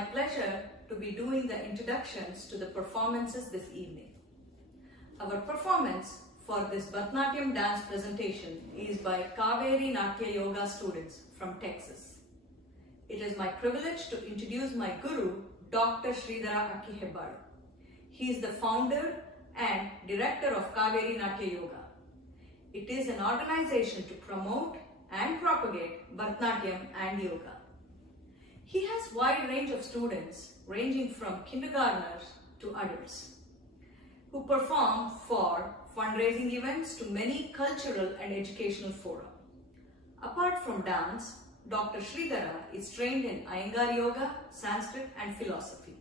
my pleasure to be doing the introductions to the performances this evening. Our performance for this Bharatanatyam dance presentation is by Kaveri Natya Yoga students from Texas. It is my privilege to introduce my guru, Dr. Sridhara Akki Hebbadu. He is the founder and director of Kaveri Natya Yoga. It is an organization to promote and propagate Bharatanatyam and yoga. He has a wide range of students ranging from kindergartners to adults who perform for fundraising events to many cultural and educational fora. Apart from dance, Dr. Sridhara is trained in Iyengar Yoga, Sanskrit and philosophy.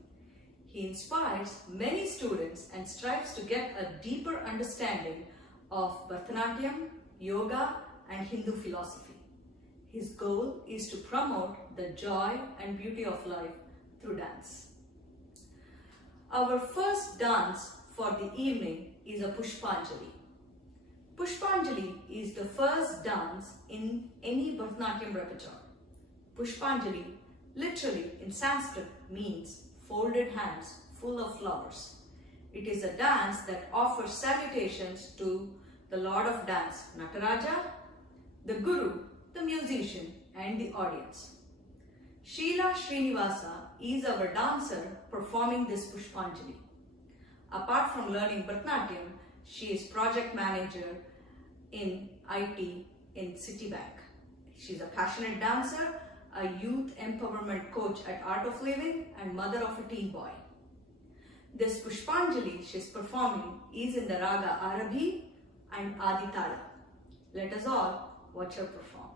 He inspires many students and strives to get a deeper understanding of Bharatanatyam, yoga and Hindu philosophy. His goal is to promote the joy and beauty of life through dance. Our first dance for the evening is a Pushpanjali. Pushpanjali is the first dance in any Bharatanatyam repertoire. Pushpanjali literally in Sanskrit means folded hands full of flowers. It is a dance that offers salutations to the Lord of Dance, Nataraja, the Guru, the musician and the audience. Sheila Srinivasa is our dancer performing this Pushpanjali. Apart from learning Bharatanatyam, she is project manager in IT in Citibank. She is a passionate dancer, a youth empowerment coach at Art of Living and mother of a teen boy. This Pushpanjali she is performing is in the Raga Arabhi and Aditala. Let us all watch her perform.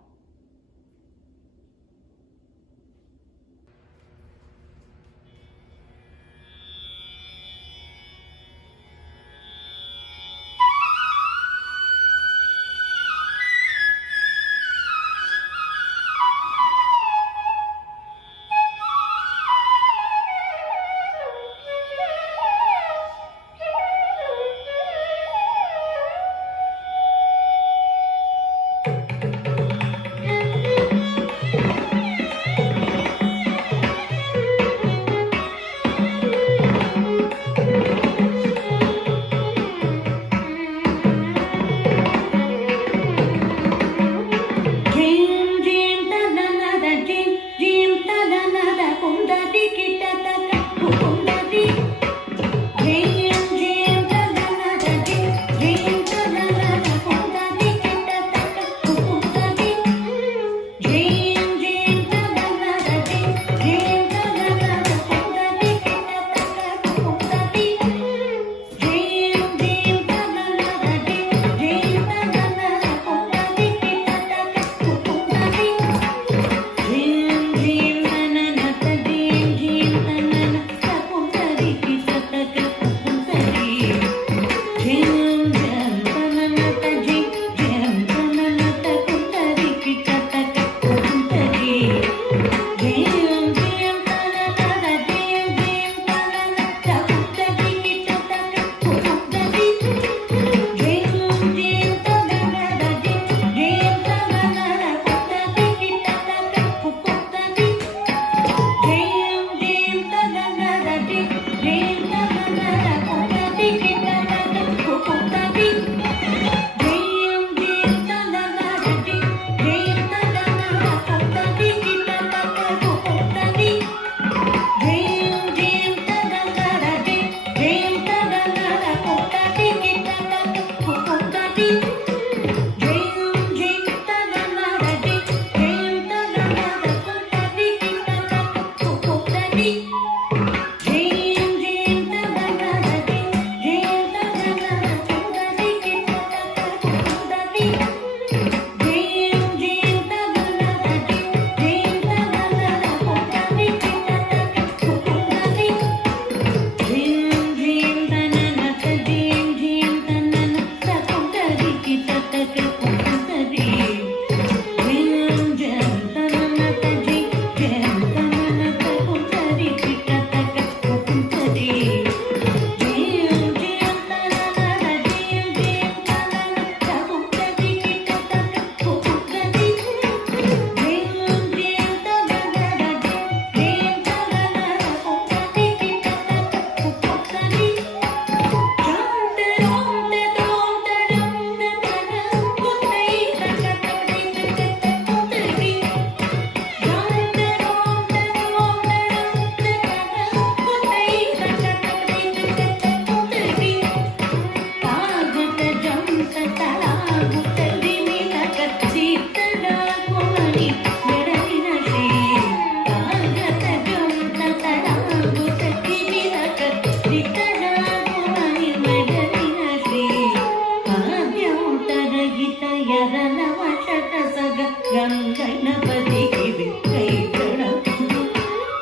ಗಣಪತಿಗೆ ಕೈ ಗಣಪತಿ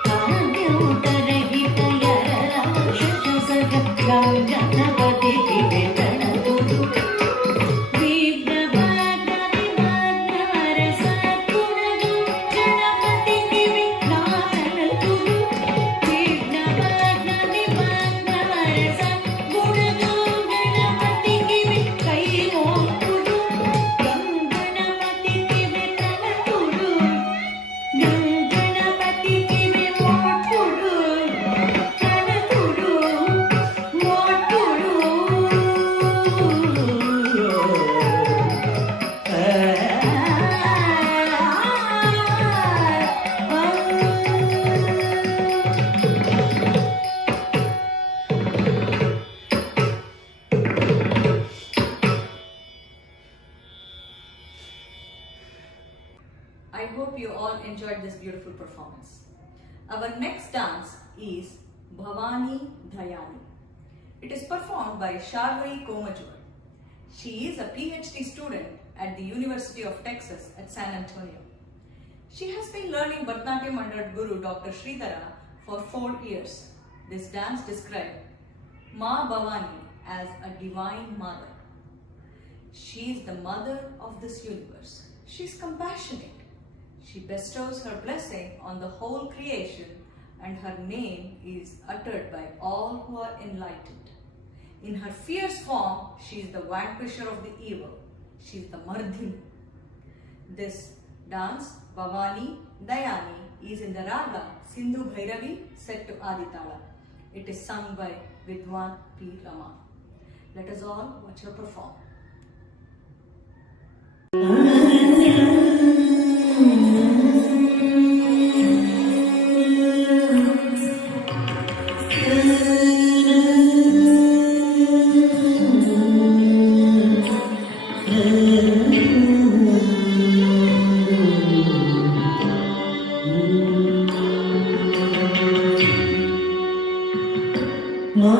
ಕಾವ್ಯೋಟರಹಿತ ಯರರಾಶಸಗ ಗಣಪತಿಗೆ Ganapati I hope you all enjoyed this beautiful performance. Our next dance is Bhavani Dayani. It is performed by Sharvari Komajur. She is a PhD student at the University of Texas at San Antonio. She has been learning Bharatanatyam under Guru Dr. Sridhara for 4 years. This dance describes Ma Bhavani as a divine mother. She is the mother of this universe. She is compassionate. She bestows her blessing on the whole creation, and her name is uttered by all who are enlightened. In her fierce form, she is the vanquisher of the evil. She is the Mardhini. This dance, Bhavani Dayani, is in the raga Sindhu Bhairavi set to Aditala. It is sung by Vidwan P. Rama. Let us all watch her perform. Ma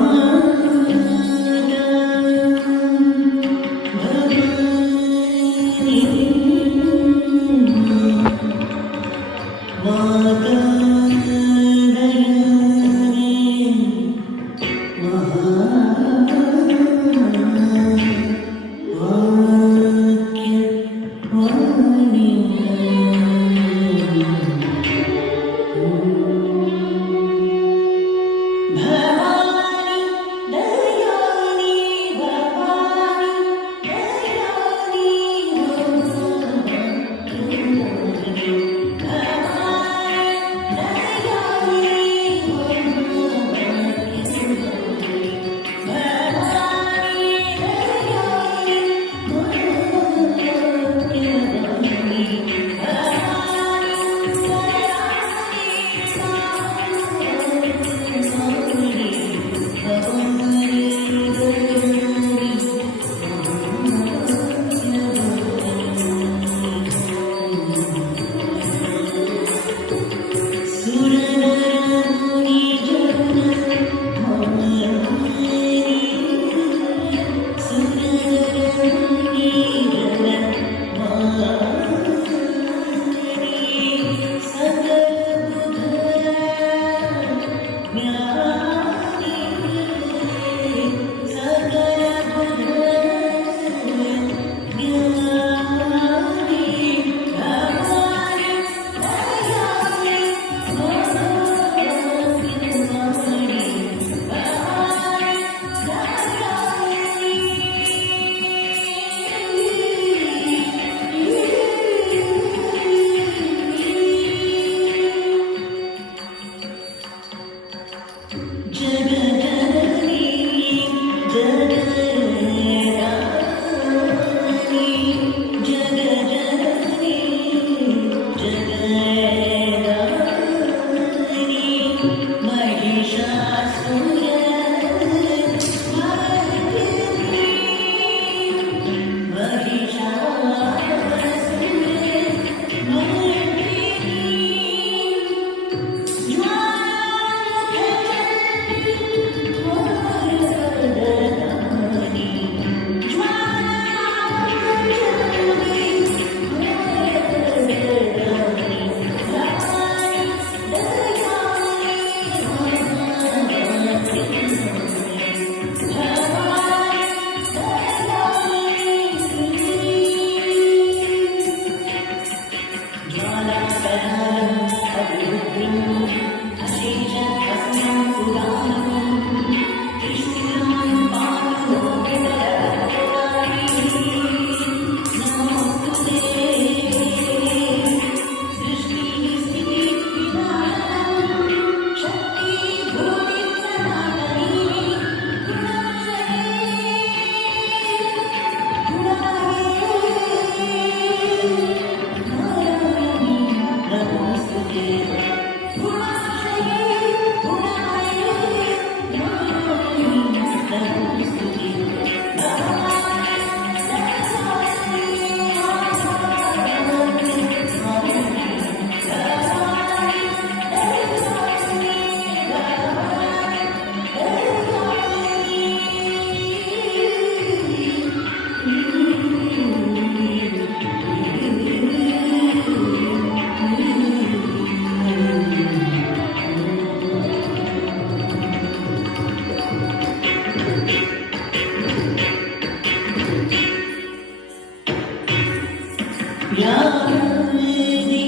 या देवी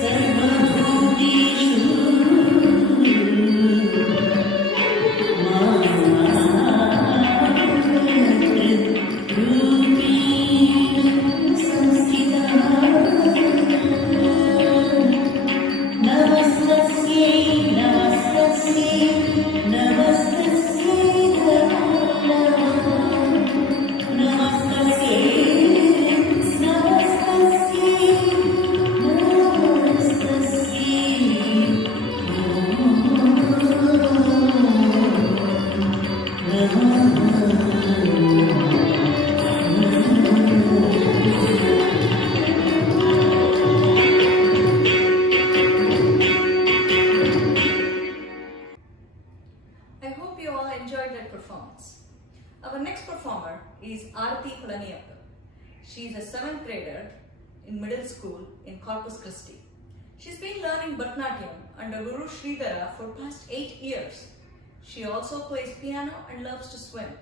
सर्वभूतेषु रूपेण संस्थिता नमस्तस्यै नमस्तस्यै नमस्तस्यै नमो नमः नमस्तस्यै नमस्तस्यै I hope you all enjoyed that performance. Our next performer is Aarti Kulaniyappan. She is a 7th grader in middle school in Corpus Christi. She's been learning Bharatanatyam under Guru Sridhara for past 8 years. She also plays piano and loves to swim.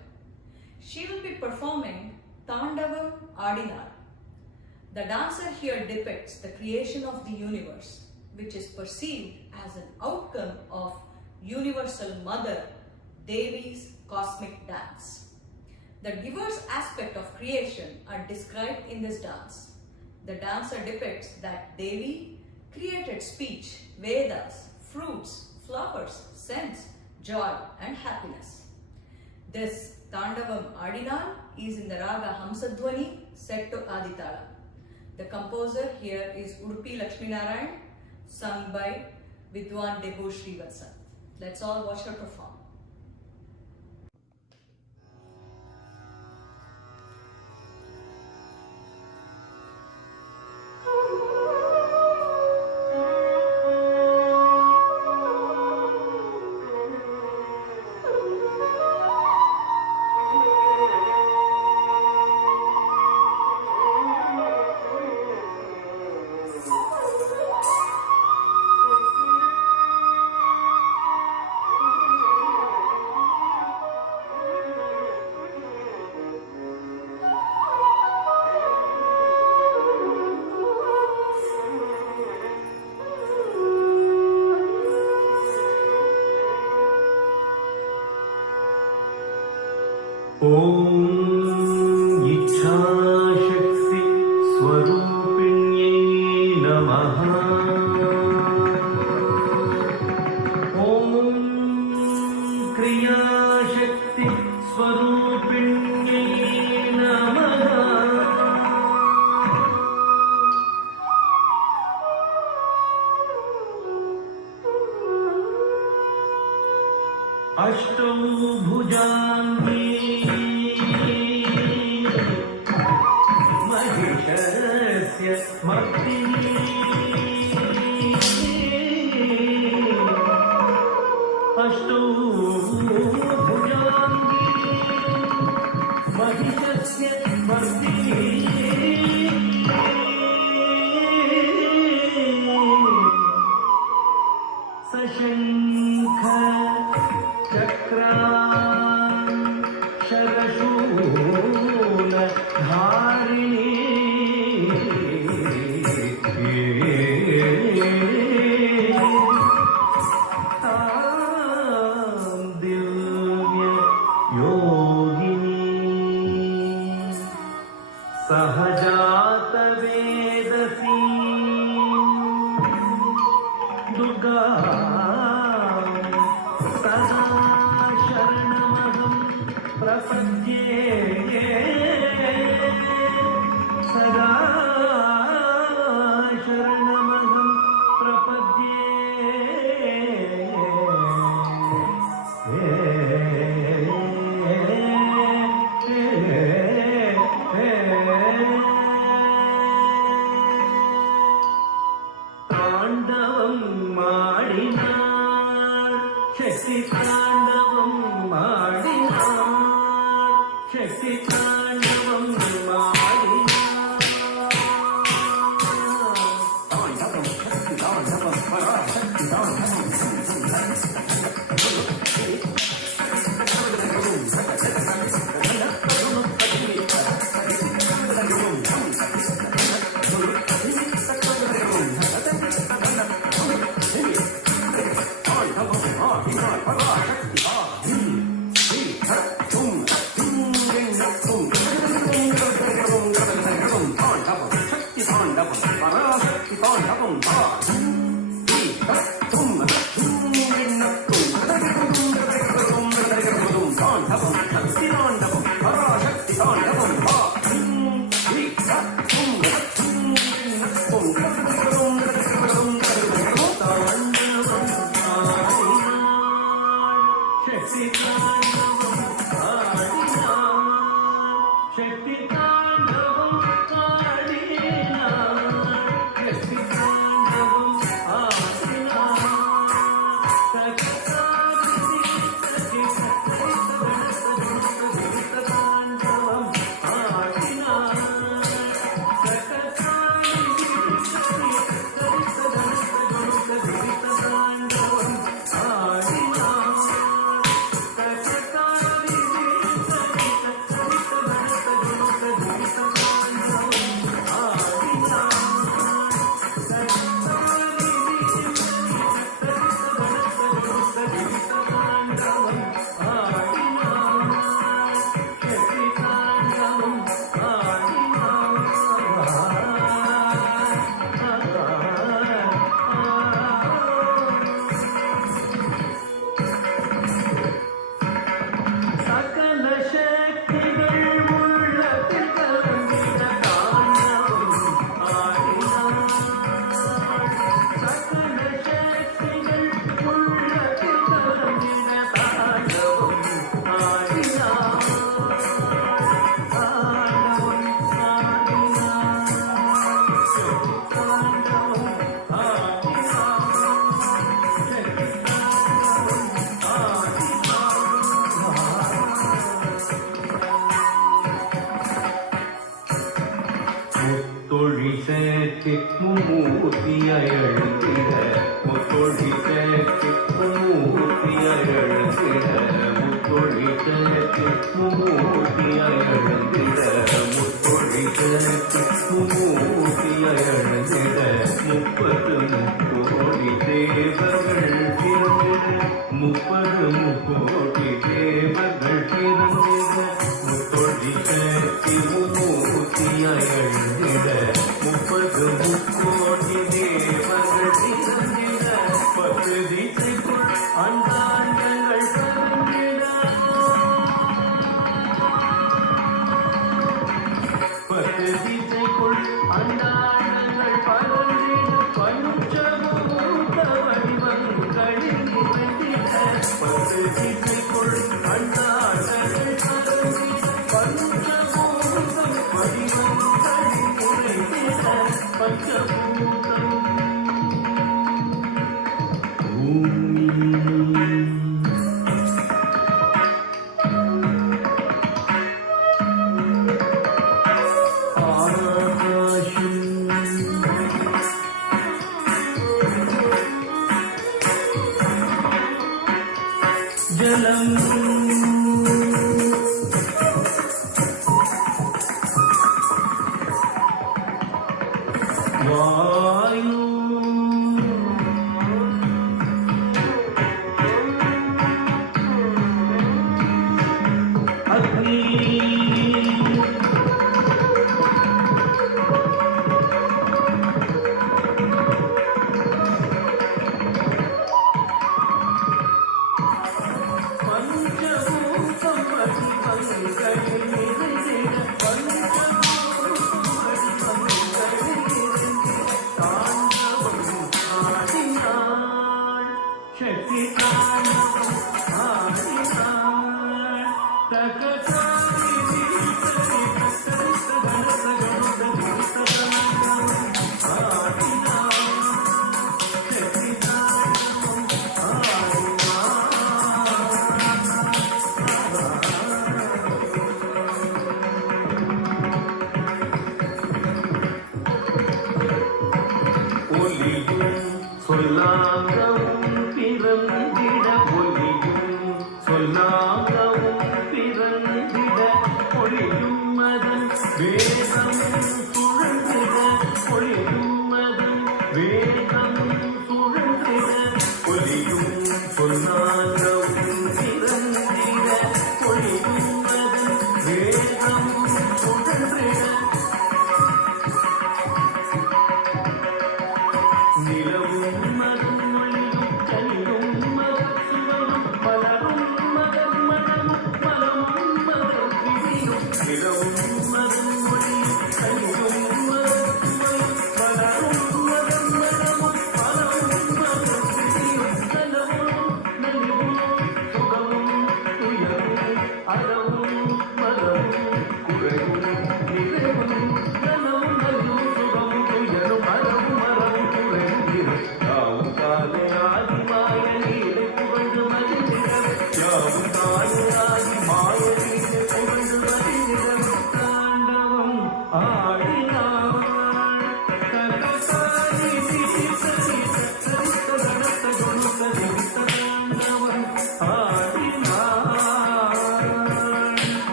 She will be performing Tandavam Adinal. The dancer here depicts the creation of the universe, which is perceived as an outcome of Universal Mother, Devi's cosmic dance. The diverse aspect of creation are described in this dance. The dancer depicts that Devi created speech, Vedas, fruits, flowers, scents, joy and happiness. This Tandavam Adinal is in the raga Hamsadhwani set to Aditala. The composer here is Udupi Lakshmi Narayan, sung by Vidwan Debu Srivatsan. Let's all watch her perform. ॐ इच्छाशक्ति स्वरूपिण्यै नमः। ॐ क्रियाशक्ति स्वरूपिण्यै नमः। अष्टौ भुजाङ्गी महिषस्य मर्दिनी। अष्टौ भुजाङ्गी महिषस्य मर्दिनी। सशङ्ख चक्रान् शरशूल धारिणी। तां दिव्य योगिनी सहजात वेदसी दुर्गा सदा शरणमहं प्रपद्ये। सदा शरणमहं प्रपद्ये। ताण्डवं माडिनाळ् शक्ति ताण्डवं माडिनाळ् शक्ति ताण्डवं माडिनाळ्। ताण्डवं शक्ति ताण्डवं पराशक्ति ताण्डवं। சக்தி தாண்டவம் ஆடினாள் சக்தி தாண்டவம் ஆடினாள் முத்தொழி சேர்த்து மும்மூர்த்தியாய் எழுந்திட முத்தொழி சேர்த்து மும்மூர்த்தியாய் எழுந்திட முத்தொழி சேர்த்து மும்மூர்த்தியாய் எழுந்திட முத்தொழி சேர்த்து மும்மூர்த்தியாய் எழுந்திட 30 கோடி தேவர்கள் பிறந்திட 30 கோடி தேவர்கள் பிறந்திட முத்தொழி சேர்த்து மும்மூர்த்தியாய் எழுந்திட 30 கோடி தேவர்கள் பிறந்திட 10 திசைக்குள் அண்டாண்டங்கள் பறந்திட 10 திசைக்குள் அண்டாண்டங்கள் பறந்திட பஞ்சபூத வடிவங்களில் நிறைந்திட 10 திசைக்குள் அண்டாண்டங்கள் பறந்திட பஞ்சபூத வடிவங்களில் நிறைந்திட பஞ்சபூதம் பூமி ஜலம் வாயு அக்னி சொல்லாகவும் பிறந்திட பொலியும் சொல்லாகவும் பிறந்திட பொழியும் மதன் வேதம் சுழந்திட பொழியும் மதன் வேதம் சுழந்திட பொலியும் சொல்லாகவும் பிறந்திட பொழியும் மதன் வேதம் சுழந்திட நிலவும் மதம் மொழியும் கனியும் மதம் சுவையும் மலரும் மதம் மனமும் மலமும் மதம் விதியும் நிலவும் மதம் மொழியும் கனியும்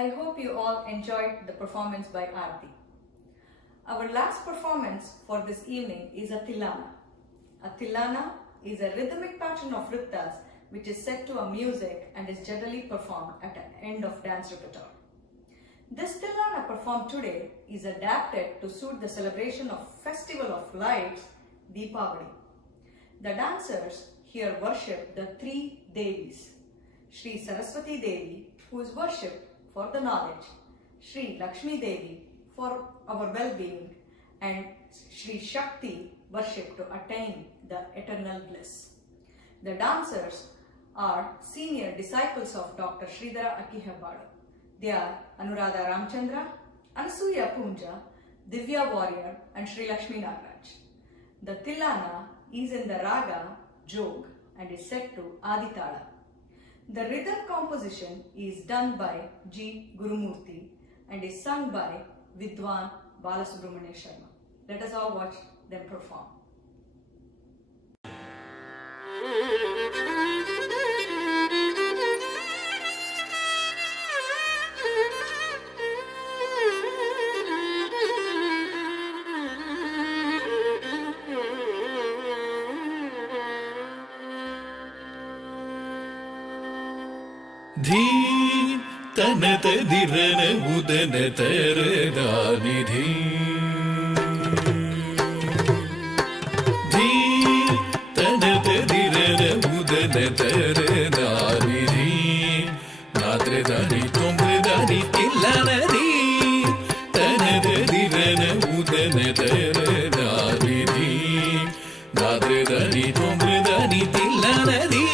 I hope you all enjoyed the performance by Aarti. Our last performance for this evening is a Tillana. A Tillana is a rhythmic pattern of Vrittas which is set to a music and is generally performed at the end of dance repertoire. This Tillana performed today is adapted to suit the celebration of Festival of Lights, Deepavali. The dancers here worship the three Devis, Sri Saraswati Devi, who is worshipped for the knowledge, Sri Lakshmi Devi for our well-being, and Sri Shakti worshipped to attain the eternal bliss. The dancers are senior disciples of Dr. Sridhara Akihabadu. They are Anuradha Ramchandra, Anasuya Punja, Divya Warrior, and Sri Lakshmi Nagaraj. The Tillana is in the raga Jog and is set to Aditala. The rhythm composition is done by G. Gurumurthy and is sung by Vidwan Balasubramanya Sharma. Let us all watch them perform. धी तनत दिरन उदन तर दानिधी धी तनत दिरन उदन तर दानिधी नात्र दानी तुम्र दानी तिल्लानदी तनत दिरन उदन तर दानिधी नात्र दानी तुम्र दानी तिल्लानदी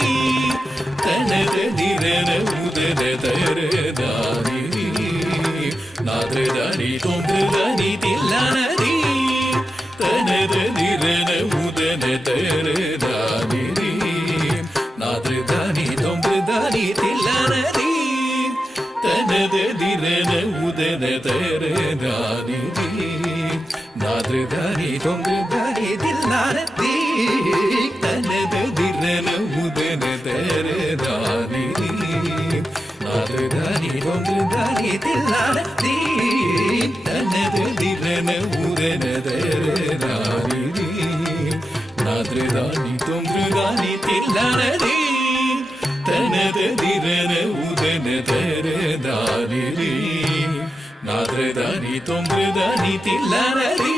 तनद दिरन उदन तर दानी नाद्र दानी तुम्र दानी तिल्लानदी तनद दिरन उदन तर दानी नाद्र दानी तुम्र दानी तिल्लानदी तनद दिरन उदन तर दानी नाद्र दानी तुम्र दानी तिल्लानदी तनद दिरन उदन तर दानी नाद्र दानी तुम्र दानी तिल्लानदी तनद दिरन उदन तर दानी नाद्र दानी तुम्र दानी तिल्लानदी तनद दिरन उदन तर दानी नाद्र दानी तुम्र दानी तिल्लानदी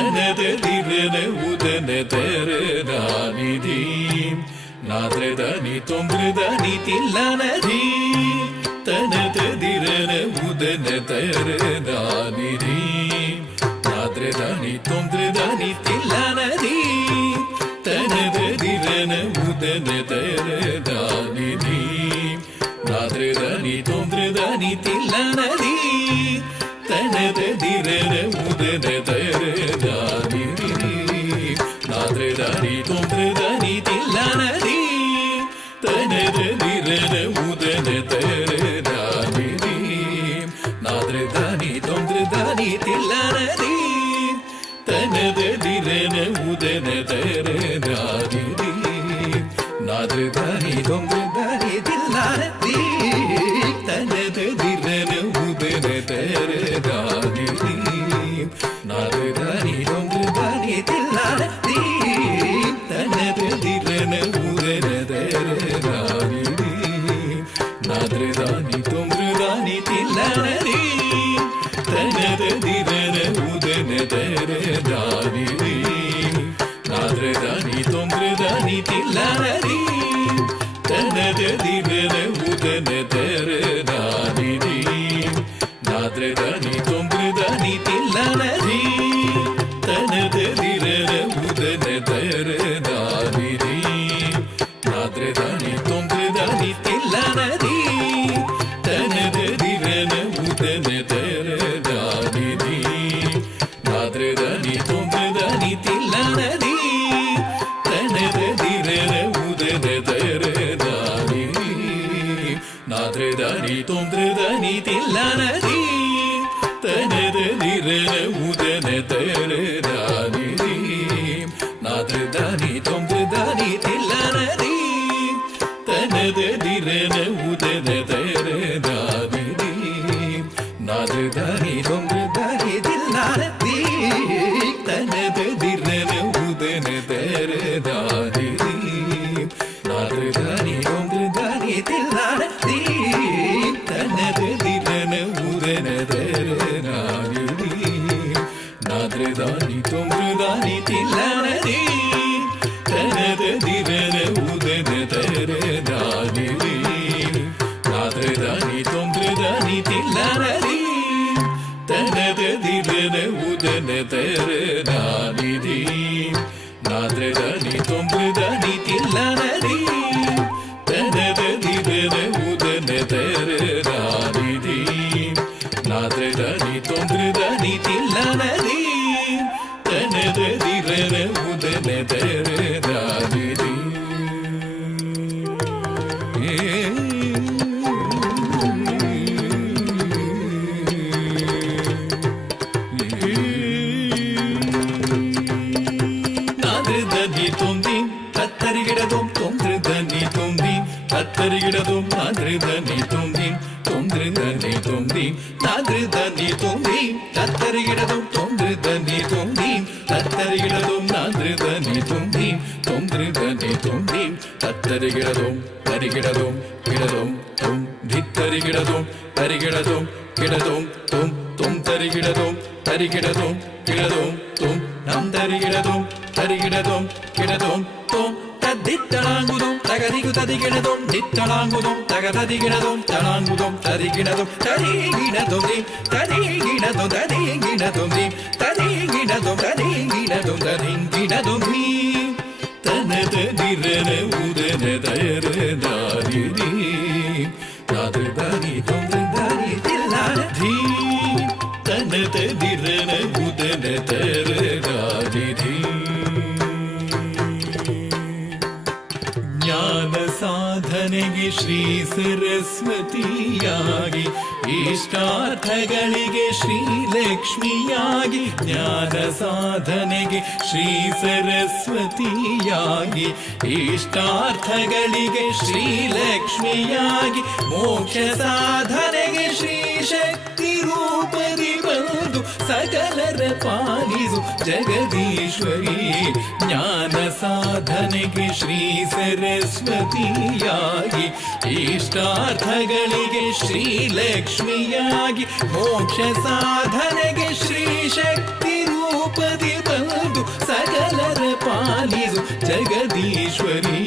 तनद दिरन उदन तर दानी नाद्र दानी तुम्र दानी तिल्लानदी तनद दिरन उदन तर दानी नाद्र दानी तुम्र दानी तिल्लानदी तनद दिरन उदन तर दानी नाद्र दानी तुम्र दानी तिल्लानदी तनद दिरन उदन तर दानी नाद्र दानी तुम्र दानी तिल्लानदी तनद दिरन उदन तर दानी नाद्र दानी तुम्र दानी तिल्लानदी तनद दिरन उदन तर दानी नाद्र दानी तुम्र दानी तिल्लानदी तनद दिरन उदन तर दानी नाद्र दानी तुम्र दानी तिल्लानदी तनद दिरन उदन तर दानी नाद्र दानी तुम्र दानी तिल्लानदी तनद दिरन उदन तर दानी नाद्र दानी तुम्र दानी तिल्लानदी तनद दिरन उदन तर दानी नाद्र दानी तुम्र दानी तिल्लानदी तनद दिरन उदन तर दानी नाद्र दानी तुम्र दानी तिल्लानदी तनद दिरन उदन तर दानी नाद्र दानी तुम्र दानी तिल्लानदी तनद दिरन उदन तर दानी नाद्र दानी तुम्र दानी तिल्लानदी तनद दिरन उदन तर दानी नाद्र दानी तुम्र दानी तिल्लानदी तनद दिरन उदन तर दानी நாது தனி தொன்று தனி தில்லான தீ தனது திரன உதன தர தாரி நாது தனி தொன்று தனி தில்லான தீ தனது திரன உதன தர நாரி நாது தனி தொன்று தனி தில்லான தீ தனது திரன உதன தர நாரி நாது தனி தொன்று தனி தில்லான தீ தனது திரன உதன தர நாரி நாது தனி தொன்று தனி தில்லான தீ தனது திரன உதன தர நாரி நாது தனி தொன்று தனி தில்லான தீ தனது திரன உதன தர நாரி தத்தரிகிடதும் தொன்று தனி தொந்தி தத்தரிகிடதும் நாதிரு தனி தொந்தி தொன்று தனி தொந்தி நாதிரு தனி தொந்தி தத்தரிகிடதும் தொன்று தனி தொந்தி தத்தரிகிடதும் நாதிரு தனி தொந்தி தொன்று தனி தொந்தி தத்தரிகிடதும் தரிகிடதும் கிடதும் தும் தித்தரிகிடதும் தரிகிடதும் கிடதும் தும் தும் தரிகிடதும் தரிகிடதும் கிடதும் தும் நம் தரிகிடதும் தரிகிடதும் கிடதும் தும் தத்தித்தளாங்குதும் தகதிகு ததிகிடதும் தித்தளாங்குதும் தகததிகிடதும் தளாங்குதும் ததிகிடதும் ததிகிடதும் ததிகிடதும் ததிகிடதும் ததிகிடதும் ததிகிடதும் ததிகிடதும் தனது திரன உதன தர நாரி நாது தனி தொன்று தனி தில்லான தீ தனது திரன உதன தர நாரி ಜ್ಞಾನ ಸಾಧನೆಗೆ ಶ್ರೀ ಸರಸ್ವತಿಯಾಗಿ ಇಷ್ಟಾರ್ಥಗಳಿಗೆ ಶ್ರೀ ಲಕ್ಷ್ಮಿಯಾಗಿ ಜ್ಞಾನ ಸಾಧನೆಗೆ ಶ್ರೀ ಸರಸ್ವತಿಯಾಗಿ ಇಷ್ಟಾರ್ಥಗಳಿಗೆ ಶ್ರೀ ಲಕ್ಷ್ಮಿಯಾಗಿ ಮೋಕ್ಷ ಸಾಧನೆಗೆ ಶ್ರೀ ಶಕ್ತಿ ರೂಪದಿ ಬಂದು ಸಕಲರ ಪಾಲಿಸು ಜಗದೀಶ್ವರಿ ಜ್ಞಾನ ಸಾಧನೆಗೆ ಶ್ರೀ ಸರಸ್ವತಿಯಾಗಿ ಇಷ್ಟಾರ್ಥಗಳಿಗೆ ಶ್ರೀ ಲಕ್ಷ್ಮಿಯಾಗಿ ಮೋಕ್ಷ ಸಾಧನೆಗೆ ಶ್ರೀ ಶಕ್ತಿ ರೂಪದಿ ಬಂದು ಸಕಲರ ಪಾಲಿಸು ಜಗದೀಶ್ವರಿ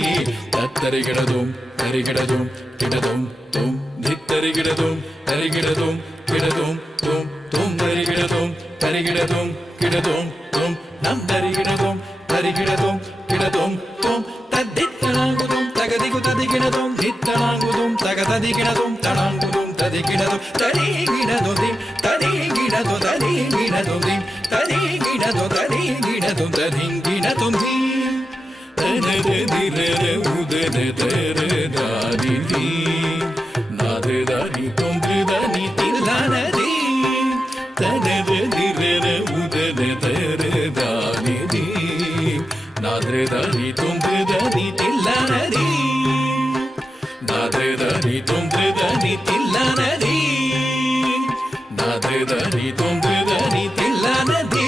ತತ್ತರಿಗಿಡದುಂ ತರಿಗಿಡದುಂ ಗಿಡದುಂ ತುಂ ಧಿತ್ತರಿಗಿಡದುಂ ತರಿಗಿಡದುಂ ಗಿಡದುಂ ತುಂ ತುಂ ತರಿಗಿಡದುಂ ತರಿಗಿಡದುಂ ಗಿಡದುಂ ತುಂ ನಂ ತರಿಗಿಡದುಂ ತರಿಗಿಡದುಂ ಗಿಡದುಂ ತುಂ ತದ್ದಿತ್ತಳಾಂಗುದುಂ ತಗದಿಗು ತದಿಗಿಡದುಂ ದಿತ್ತಳಾಂಗುದುಂ ತಗದದಿಗಿಡದುಂ ತಳಾಂಗುದುಂ ತದಿಗಿಡದುಂ ತದಿಗಿಡದು ದಿಂ ತದಿಗಿಡದು ತದಿಗಿಡದು ದಿಂ ತದಿಗಿಡದು ತದಿಗಿಡದು ತದಿಂಗಿಡದು ದಿಂ ತನದ ದಿರರ ಉದನ ತರ ದಾರಿ ನಾದ ದಾರಿ ತೊಂದ್ರೆ ದಾನಿ ತಿಲ್ಲಾನ ದೀ ತನದ ದಿರರ ಉದನ ತರ ದಾನಿ ದೀ ನಾದ್ರ ದಾರಿ ತೊಂದ್ರೆ ದಾನಿ ತಿಲ್ಲಾನ ದೀ ನಾದ್ರ ದಾರಿ ತೊಂದ್ರೆ ದಾನಿ ತಿಲ್ಲಾನ ದೀ ನಾದ್ರ ದಾರಿ ತೊಂದ್ರೆ ದಾನಿ ತಿಲ್ಲಾನ ದೀ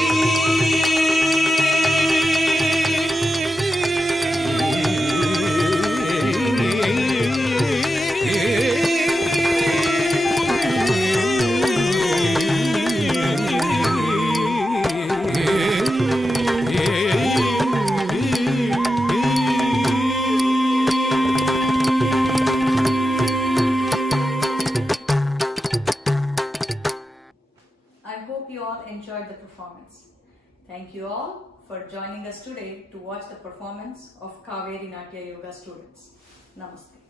I hope you all enjoyed the performance. Thank you all for joining us today to watch the performance of Kaveri Natya Yoga students. Namaste.